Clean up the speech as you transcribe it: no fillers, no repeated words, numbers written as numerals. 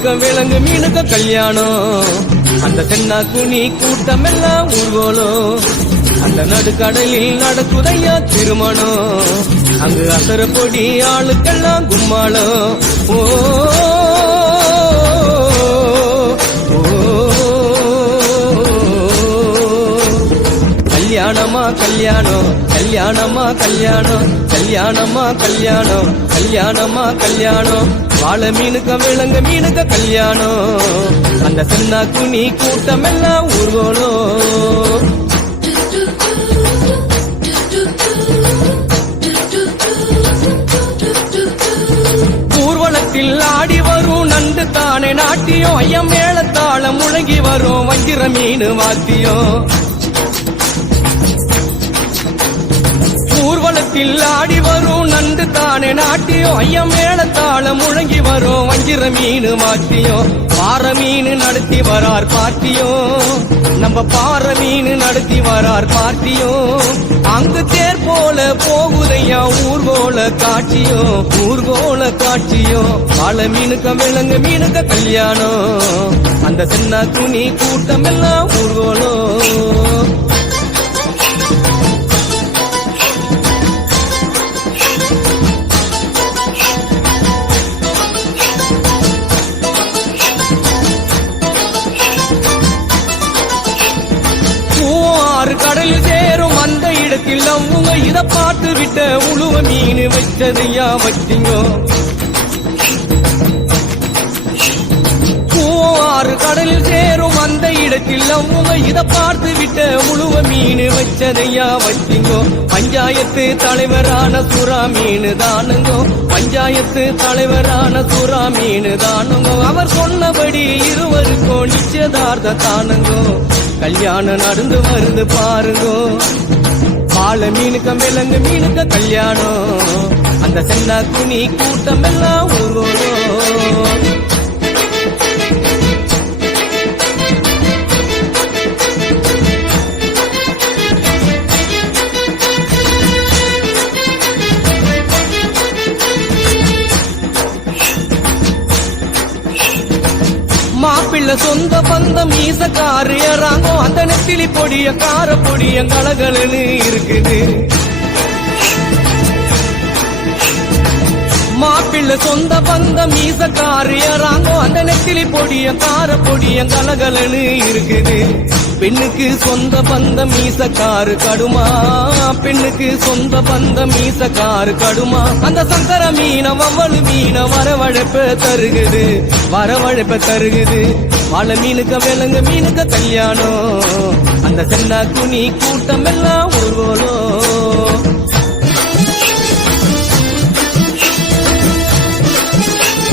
மீனுக்க விலங்கு மீனுக்க கல்யாணம் அந்த தென்னா குனி கூட்டம் எல்லாம் ஊர்வலம் அந்த நடுக்கடலில் நடக்குதையா திருமணம் அங்கு அசர பொடி ஆளுக்கெல்லாம் கும்மாளம் ஓ கல்யாணமா கல்யாணம் கல்யாணமா கல்யாணம் கல்யாணமா கல்யாணம் கல்யாணமா கல்யாணம் வாழ மீனுக்க விலங்கு மீனுக்க கல்யாணம் அந்த சின்ன குனி கூட்டம் எல்லாம் ஊர்வலம் ஊர்வலத்தில் ஆடி வரும் நண்டு தானே நாட்டியம் ஐயம் மேளத்தாளம் முழங்கி வரும் வஞ்சிர மீன் வாத்தியம் ஊர்வலத்தில் ஆடி வரும் நண்டு தானே நாட்டியம் ஐயம் மேளத்தாளம் முழங்கி வரும் வஞ்சிர மீன் மாத்தியம் பாற மீன் நடத்தி வரார் பார்ட்டியும் நம்ம பாற மீன் நடத்தி வரார் பார்ட்டியும் அங்கு தேர் போல போகுதையா ஊர்கோல காட்சியும் ஊர்கோல காட்சியும் வாழ மீனுக்க விலங்கு மீனுக்க கல்யாணம் அந்த சின்ன துணி கூட்டம் எல்லாம் ஊர்கோலம் கடலில் சேரும் அந்த இடத்தில் அவங்க இத பார்த்து விட்ட உழுவ மீன் வச்சதையா வச்சிங்க ஆறு கடலில் சேரும் அந்த இடத்தில் அவங்க இத பார்த்து விட்ட உழுவ மீன் வச்சதையா வச்சிங்கோ பஞ்சாயத்து தலைவரான சுறா மீன் தானுங்கோ பஞ்சாயத்து தலைவரான சுறா மீன் தானுங்கோ அவர் சொன்னபடி இருவருக்கும் நிச்சயதார்த்த தானுங்கோ கல்யாணம் நடந்து வருது பாருங்கோ வாழ மீனுக்க விலங்கு மீனுக்க கல்யாணம் அந்த சென்னா குனி கூட்டம் எல்லாம் ஊர்வலம் மாப்பிள்ள சொந்த பந்தம் மீசக்காரு ஏறாங்கோ அந்த நெத்திலி பொடிய கார பொடிய கலகலன்னு இருக்குது மாப்பிள்ள சொந்த பந்தம் மீசக்காரு ஏறாங்கோ அந்த நெத்திலி பொடிய கார பொடிய கலகலன்னு இருக்குது பெண்ணுக்கு சொந்த பந்தம் மீசக்காரு கடுமா பெண்ணுக்கு சொந்த பந்தம் மீசக்காரு கடுமா அந்த சங்கர மீன வவ்வளு மீன வரவழைப்ப தருகுது வரவழைப்ப தருகுது வாழ மீனுக்க விலங்கு மீனுக்க கல்யாணம் அந்த சென்னா குனி கூட்டம் எல்லாம் ஊர்வலம்